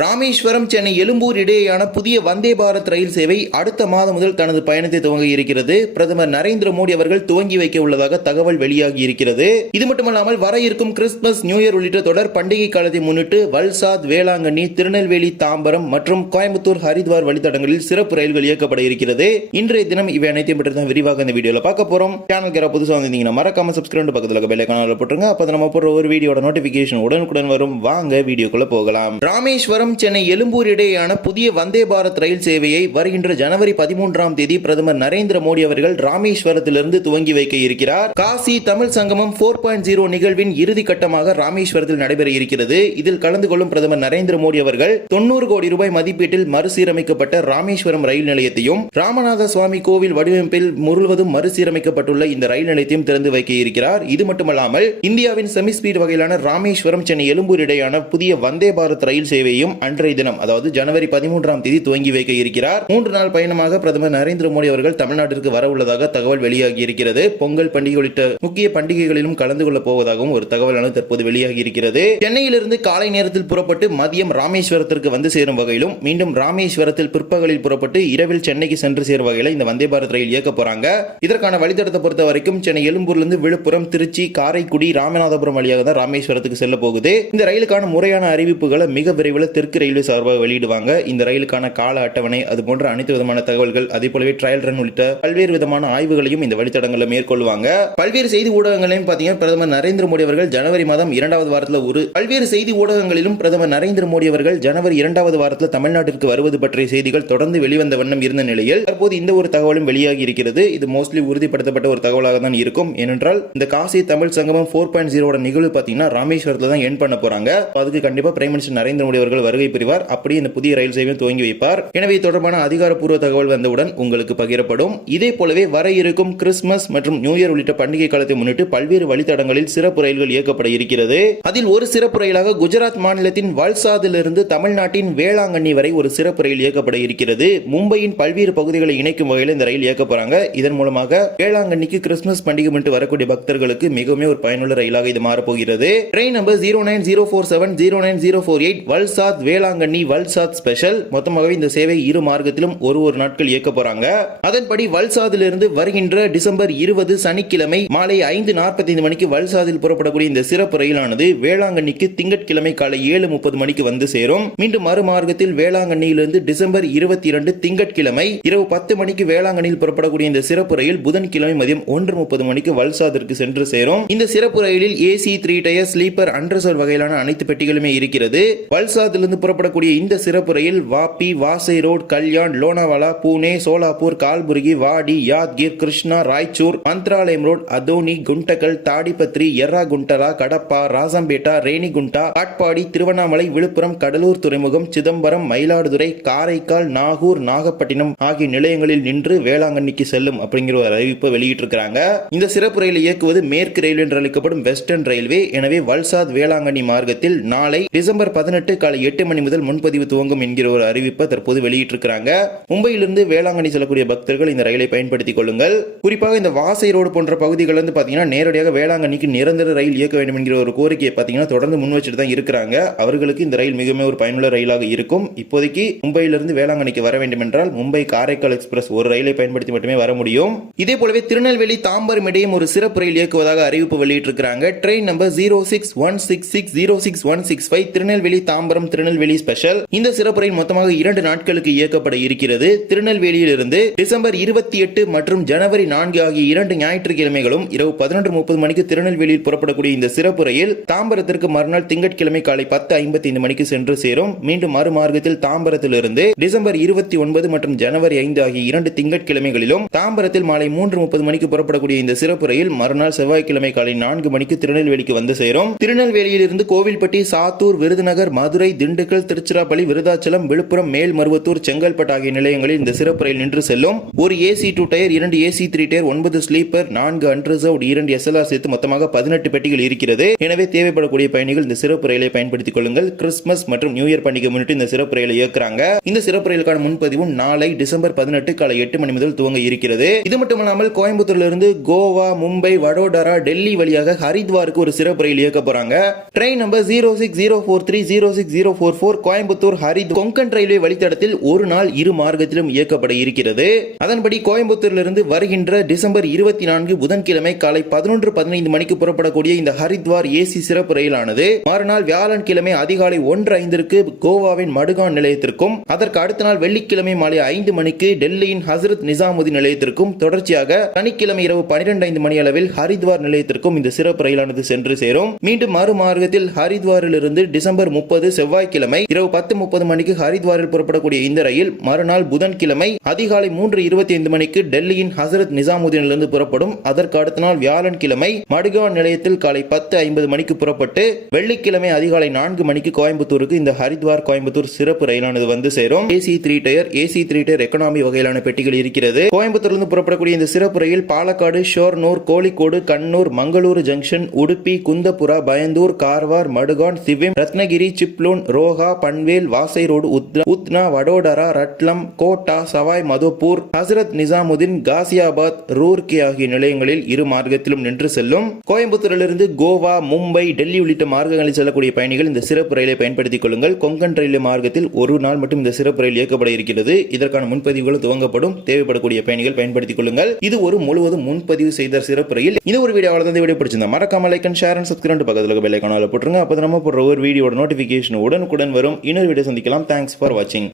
ராமேஸ்வரம் சென்னை எழும்பூர் இடையேயான புதிய வந்தே பாரத் ரயில் சேவை அடுத்த மாதம் முதல் தனது பயணத்தை துவங்க இருக்கிறது. பிரதமர் நரேந்திர மோடி அவர்கள் துவங்கி வைக்க உள்ளதாக தகவல் வெளியாகி இருக்கிறது. இது மட்டுமல்லாமல் வர இருக்கும் கிறிஸ்துமஸ், நியூ இயர் உள்ளிட்ட தொடர் பண்டிகை காலத்தை முன்னிட்டு வல்சாத், வேளாங்கண்ணி, திருநெல்வேலி, தாம்பரம் மற்றும் கோயம்புத்தூர், ஹரித்வார் வழித்தடங்களில் சிறப்பு ரயில்கள் இயக்கப்பட இருக்கிறது. இன்றைய தினம் இவை அனைத்தையும் பற்றி தான் விரிவாக இந்த வீடியோல பார்க்க போறோம். சேனலுக்கு புதுசாக வந்தீங்கன்னா மறக்காம சப்ஸ்கிரைப் பக்கத்தில் பெல் ஐகானை போட்டுருங்க. அப்ப நம்ம போற ஒரு வீடியோட நோட்டிபிகேஷன் உடனுக்குடன் வரும். வாங்க வீடியோக்குள்ள போகலாம். ராமேஸ்வரம் சென்னை எழும்பூர் இடையேயான புதிய வந்தே பாரத் ரயில் சேவையை வருகின்ற ஜனவரி 13ஆம் தேதி பிரதமர் நரேந்திர மோடி அவர்கள் ராமேஸ்வரத்திலிருந்து துவங்கி வைக்க இருக்கிறார். காசி தமிழ் சங்கமம் 4.0 நிகழ்வின் இறுதி கட்டமாக ராமேஸ்வரத்தில் நடைபெற இருக்கிறது. இதில் கலந்து கொள்ளும் பிரதமர் நரேந்திர மோடி அவர்கள் 90 கோடி ரூபாய் மதிப்பீட்டில் மறுசீரமைக்கப்பட்ட ராமேஸ்வரம் ரயில் நிலையத்தையும், ராமநாத சுவாமி கோவில் வடிவமைப்பில் முழுவதும் மறுசீரமைக்கப்பட்டுள்ள இந்த ரயில் நிலையத்தையும் திறந்து வைக்க இருக்கிறார். இது மட்டுமல்லாமல் இந்தியாவின் செமி ஸ்பீட் வகையிலான ராமேஸ்வரம் சென்னை எழும்பூர் இடையேயான புதிய வந்தே பாரத் ரயில் சேவையும் அன்றைய தினம், அதாவது ஜனவரி 13ஆம் தேதி துவங்கி வைக்க இருக்கிறார். 3 நாள் பயணமாக பிரதமர் நரேந்திர மோடி அவர்கள் தமிழ்நாட்டிற்கு வர உள்ளதாக தகவல் வெளியாகி இருக்கிறது. பொங்கல் பண்டிகை உள்ளிட்ட முக்கிய பண்டிகைகளிலும் கலந்து கொள்ள போவதாகவும் ஒரு தகவலானது தற்போது வெளியாகி இருக்கிறது. சென்னையிலிருந்து காலை நேரத்தில் புறப்பட்டு மதியம் ராமேஸ்வரத்திற்கு வந்து சேரும் வகையிலும், மீண்டும் ராமேஸ்வரத்தில் பிற்பகலில் புறப்பட்டு இரவில் சென்னைக்கு சென்று சேரும் வகையில் இந்த வந்தே பாரத் ரயில் இயக்க போறாங்க. இதற்கான வழித்தடத்தை பொறுத்த வரைக்கும் சென்னை எழும்பூரிலிருந்து விழுப்புரம், திருச்சி, காரைக்குடி, ராமநாதபுரம் வழியாக தான் ராமேஸ்வரத்துக்கு செல்ல போகுது. இந்த ரயிலுக்கான முறையான அறிவிப்புகளை மிக விரைவில் தெற்கு ரயில்வே சார்பாக வெளியிடுவாங்க. இந்த ரயிலுக்கான கால அட்டவணை, அது போன்ற அனைத்து விதமான தகவல்கள், அதே போலவே ட்ரையல் ரன் உள்ளிட்ட பல்வேறு விதமான ஆய்வுகளையும் இந்த வழித்தடங்களில் மேற்கொள்வாங்க. பல்வேறு செய்தி ஊடகங்களையும் பார்த்தீங்கன்னா பிரதமர் நரேந்திர மோடி அவர்கள் ஜனவரி மாதம் 2வது வாரத்தில் பல்வேறு செய்தி ஊடகங்களிலும் பிரதமர் நரேந்திர மோடி அவர்கள் ஜனவரி 2வது வாரத்தில் தமிழ்நாட்டிற்கு வருவது பற்றிய செய்திகள் தொடர்ந்து வெளிவந்த வண்ணம் இருந்த நிலையில் தற்போது இந்த ஒரு தகவலும் வெளியாகி இருக்கிறது. இது மோஸ்ட்லி உறுதிப்படுத்தப்பட்ட ஒரு தகவலாக தான் இருக்கும். ஏனென்றால் இந்த காசி தமிழ் சங்கமம் 4.0 நிகழ்வு பார்த்தீங்கன்னா ராமேஸ்வரத்தில் தான் எண்ட் பண்ண போறாங்க. அதுக்கு கண்டிப்பா பிரைம் மினிஸ்டர் நரேந்திர மோடி அவர்கள் வருகை புரிவார். அப்படி இந்த புதிய ரயில் சேவையை துவங்கி வைப்பார். எனவே தொடர்பான அதிகாரப்பூர்வ தகவல் வந்தவுடன் உங்களுக்கு பகிரப்படும். இதே போலவே வர இருக்கும் கிறிஸ்துமஸ் மற்றும் நியூ இயர் உள்ளிட்ட பண்டிகை காலத்தை முன்னிட்டு பல்வேறு வழித்தடங்களில் சிறப்பு ரயில்கள் இயக்கப்பட இருக்கிறது. அதில் ஒரு சிறப்பு ரயிலாக குஜராத் மாநிலத்தின் வல்சாதிலிருந்து தமிழ்நாட்டின் வேளாங்கண்ணி வரை ஒரு சிறப்பு ரயில் இயக்கப்பட இருக்கிறது. மும்பையின் பல்வேறு பகுதிகளை இணைக்கும் வகையில் இந்த ரயில் இயக்க போறாங்க. இதன் மூலமாக வேளாங்கண்ணிக்கு கிறிஸ்துமஸ் பண்டிகை முன்னிட்டு வரக்கூடிய பக்தர்களுக்கு மிகவும் ஒரு பயனுள்ள ரயிலாக இது மாறப்போகிறது. Train number 09047 09048 Valsad Velankanni Valsad special. மொத்தமாகவே இந்த சேவை இரு மார்க்கத்திலும் ஒரு நாட்கள் இயக்க போறாங்க. அதன்படி வல்சாதிலிருந்து வருகின்ற டிசம்பர் 20 சனிக்கிழமை மாலை 5:45 மணிக்கு வல்சாதில் புறப்படக்கூடிய இந்த சிறப்பு ரயிலானது வேளாங்கண்ணிக்கு திங்கட்கிழமை காலை 7:30 மணிக்கு வந்து சேரும். மீண்டும் மறுமார்க்கத்தில் வேளாங்கண்ணியிலிருந்து டிசம்பர் 22 திங்கட்கிழமை இரவு 10 மணிக்கு வேளாங்கண்ணியில் புறப்படக்கூடிய இந்த சிறப்பு ரயில் புதன்கிழமை மதியம் 1:30 மணிக்கு வல்சாதிற்கு சென்று சேரும். இந்த சிறப்பு ரயிலில் ஏசி, 3 டயர், ஸ்லீப்பர், அன்ரிசர்வ் வகையிலான அனைத்து பெட்டிகளுமே இருக்கிறது. வல்சாதிலிருந்து புறப்படக்கூடிய இந்த சிறப்பு ரயில் வாபி, வாசை ரோட், கல்யாண், லோனாவாலா, பூனே, சோலாப்பூர், கால்புர்கி, வாடி, யாத்கீர், கிருஷ்ணா, ராய்ச்சூர், மந்த்ராலயம் ரோட், அதோனி, குண்டக்கல், தாடிப்பத்ரி, எர்ராகுண்டலா, கடப்பா, ராசம்பேட்டா, ரேணிகுண்டா, காட்பாடி, திருவண்ணாமலை, விழுப்புரம், கடலூர் துறைமுகம், சிதம்பரம், மயிலாடுதுறை, காரைக்கால், நாகூர், நாகப்பட்டினம் ஆகிய நிலையங்களில் நின்று வேளாங்கண்ணிக்கு செல்லும் அப்படிங்கிற ஒரு அறிவிப்பை வெளியிட்டிருக்கிறாங்க. இந்த சிறப்பு ரயில் இயக்குவது மேற்கு ரயில்வே என்று அழைக்கப்படும் வெஸ்டர்ன் ரயில்வே. எனவே வல்சாத் வேளாங்கண்ணி மார்க்கத்தில் நாளை டிசம்பர் 18 காலை 8 மணி முதல் முன்பதிவு துவங்கும் என்கிற ஒரு அறிவிப்பை தற்போது வெளியிட்டிருக்கிறாங்க. மும்பையிலிருந்து வேளாங்கண்ணி செல்லக்கூடிய பக்தர்கள் இந்த ரயிலை பயன்படுத்திக் கொள்ளுங்கள். குறிப்பாக இந்த வாசை ரோடு போன்ற பகுதிகள் வந்து பாத்தீங்கன்னா நேரடியாக வேளாங்கண்ணிக்கு நிரந்தர ரயில் இயக்க வேண்டும் என்கிற ஒரு கோரிக்கையை பாத்தீங்கன்னா தொடர்ந்து முன் வச்சுட்டு தான் இருக்கிறாங்க. அவர்களுக்கு இந்த ரயில் மிகவும் ஒரு பயனுள்ள ரயிலாக இருக்கும். இப்போதைக்கு மும்பையிலிருந்து வேளாங்கண்ணிக்கு வர வேண்டும் என்றால் மும்பை காரைக்கால் எக்ஸ்பிரஸ் ஒரு ரயிலை பயன்படுத்தி மட்டுமே வர முடியும். இதே போலவே திருநெல்வேலி தாம்பரம் இடையும் ஒரு சிறப்பு ரயில் இயக்குவதாக அறிவிப்பு வெளியிட்டிருக்கிறாங்க. Train number 06166 06165 Tirunelveli Tambaram Tirunelveli special. இந்த சிறப்பு ரயில் மொத்தமாக 2 நாட்களுக்கு இயக்கப்பட இருக்கிறது. திருநெல்வேலியிலிருந்து டிசம்பர் 28 மற்றும் ஜனவரி 4 ஆகிய 2 ஞாயிற்றுக்கிழமைகளும் இரவு 11:30 மணிக்கு திருநெல்வேலியில் புறப்படக்கூடிய இந்த சிறப்பு ரயில் தாம்பரத்திற்கு மறுநாள் திங்கட்கிழமை காலை 10:55 மணிக்கு சென்று சேரும். மீண்டும் மறுமார்க்கத்தில் தாம்பரத்திலிருந்து டிசம்பர் 29 மற்றும் ஜனவரி 5 ஆகிய 2 திங்கட்கிழமைகளிலும் தாம்பரத்தில் மாலை 3:30 மணிக்கு புறப்படக்கூடிய இந்த சிறப்பு ரயில் மறுநாள் செவ்வாய்க்கிழமை காலை 4 மணிக்கு திருநெல்வேலிக்கு வந்து சேரும். திருநெல்வேலியிலிருந்து கோவில்பட்டி, சாத்தூர், விருதுநகர், மதுரை, திண்டுக்கல், திருச்சிராப்பள்ளி, விருதாச்சலம், விழுப்புரம், மேல்மருவத்தூர், செங்கல்பட்டு ஆகிய நிலையங்களில் இந்த சிறப்பு ரயில் நின்று செல்லும். ஒரு AC 2 tier, 2 AC 3 tier, 9 sleeper, 4 unreserved, 2 SLR சேர்த்து மொத்தமாக 18 பெட்டிகள் இருக்கிறது. எனவே தேவைப்படக்கூடிய பயணிகள் இந்த சிறப்பு ரயிலை பயன்படுத்திக் கொள்ளுங்கள். கிறிஸ்துமஸ் மற்றும் நியூ இயர் பண்டிகை முன்னிட்டு இந்த சிறப்பு ரயிலை இயக்குறாங்க. இந்த சிறப்பு ரயிலுக்கான முன்பதிவும் நாளை டிசம்பர் 18 காலை 8 மணி முதல் துவங்க இருக்கிறது. இது மட்டுமல்லாமல் கோயம்புத்தூரிலிருந்து கோவா, மும்பை, வடோதரா, டெல்லி வழியாக ஹரித்வாருக்கு ஒரு சிறப்பு ரயில் இயக்க போறாங்க. Train number 06043 060 144 Coimbatore Harith Konkan railway வழித்தடத்தில் ஒரு நாள் இரு மார்க்கத்திலும் இயக்கப்பட இருக்கிறது. அதன்படி கோயம்புத்தூரிலிருந்து வருகின்ற டிசம்பர் 24 புதன்கிழமை காலை 11:15 மணிக்கு புறப்படக்கூடிய இந்த ஹரித்வார் ஏசி சிறப்பு ரயிலானது மறுநாள் வியாழன்கிழமை அதிகாலை 1:05 கோவாவின் மடுகான் நிலையத்திற்கும், அதற்கு அடுத்த நாள் வெள்ளிக்கிழமை மாலை 5 மணிக்கு டெல்லியின் ஹசரத் நிசாமுதீன் நிலையத்திற்கும், தொடர்ச்சியாக சனிக்கிழமை இரவு 12:05 மணி அளவில் ஹரித்வார் நிலையத்திற்கும் இந்த சிறப்பு ரயிலானது சென்று சேரும். மீண்டும் மறுமார்க்கத்தில் ஹரித்வாரிலிருந்து டிசம்பர் 30 செவ்வாய்க்கிழமை இரவு 10:30 மணிக்கு ஹரித்வாரில் புறப்படக்கூடிய இந்த ரயில் மறுநாள் புதன்கிழமை அதிகாலை 3:25 மணிக்கு டெல்லியின் ஹசரத் நிசாமுதீனிலிருந்து புறப்படும். அதற்கு அடுத்த நாள் வியாழன்கிழமை மடுகான் நிலையத்தில் காலை 10:50 மணிக்கு புறப்பட்டு வெள்ளிக்கிழமை அதிகாலை 4 மணிக்கு கோயம்புத்தூருக்கு இந்த ஹரித்வார் கோயம்புத்தூர் சிறப்பு ரயிலானது வந்து சேரும். ஏசி 3 டயர் எக்கனாமி வகையிலான பெட்டிகள் இருக்கிறது. கோயம்புத்தூரிலிருந்து புறப்படக்கூடிய இந்த சிறப்பு ரயில் பாலக்காடு, ஷோர்னூர், கோழிக்கோடு, கண்ணூர், மங்களூரு ஜங்ஷன், உடுப்பி, குந்தபுரா, பயந்தூர், கார்வார், மடுகான், சிவிம், ரத்னகிரி, சிப்லூன், ரோஹா, பன்வேல், வாசை ரோடு, உத்னா, வடோடரா, ரட்லம், கோட்டா, சவாய் மதோப்பூர், ஹசரத் நிசாமுதீன், காசியாபாத், ரூர்கி ஆகிய நிலையங்களில் இரு மார்க்கத்திலும் நின்று செல்லும். கோயம்புத்தூரிலிருந்து கோவா, மும்பை, டெல்லி உள்ளிட்ட மார்க்கங்களில் செல்லக்கூடிய பயணிகள் இந்த சிறப்பு ரயிலை பயன்படுத்திக் கொள்ளுங்கள். கொங்கன் ரயில்வே மார்க்கத்தில் ஒரு நாள் மட்டும் இந்த சிறப்பு ரயில் இயக்கப்பட இருக்கிறது. இதற்கான முன்பதிவுகள் துவங்கப்படும். தேவைப்படக்கூடிய பயணிகள் பயன்படுத்திக் கொள்ளுங்கள். இது ஒரு முழுவதும் முன்பதிவு செய்த சிறப்பு ரயில். இது ஒரு வீடியோ அவ்வளவுதான். இந்த வீடியோ பிடிச்சிருந்தா மறக்காம like and share and subscribe பக்கத்துல பெல் ஐகானை போட்டுருங்க. அப்போ நம்ம போடுற ஒரு வீடியோட நோட்டிபிகேஷன் உடனுக்குடன் வரும். இன்னொரு வீடியோ சந்திக்கலாம். தேங்க்ஸ் ஃபார் வாட்சிங்.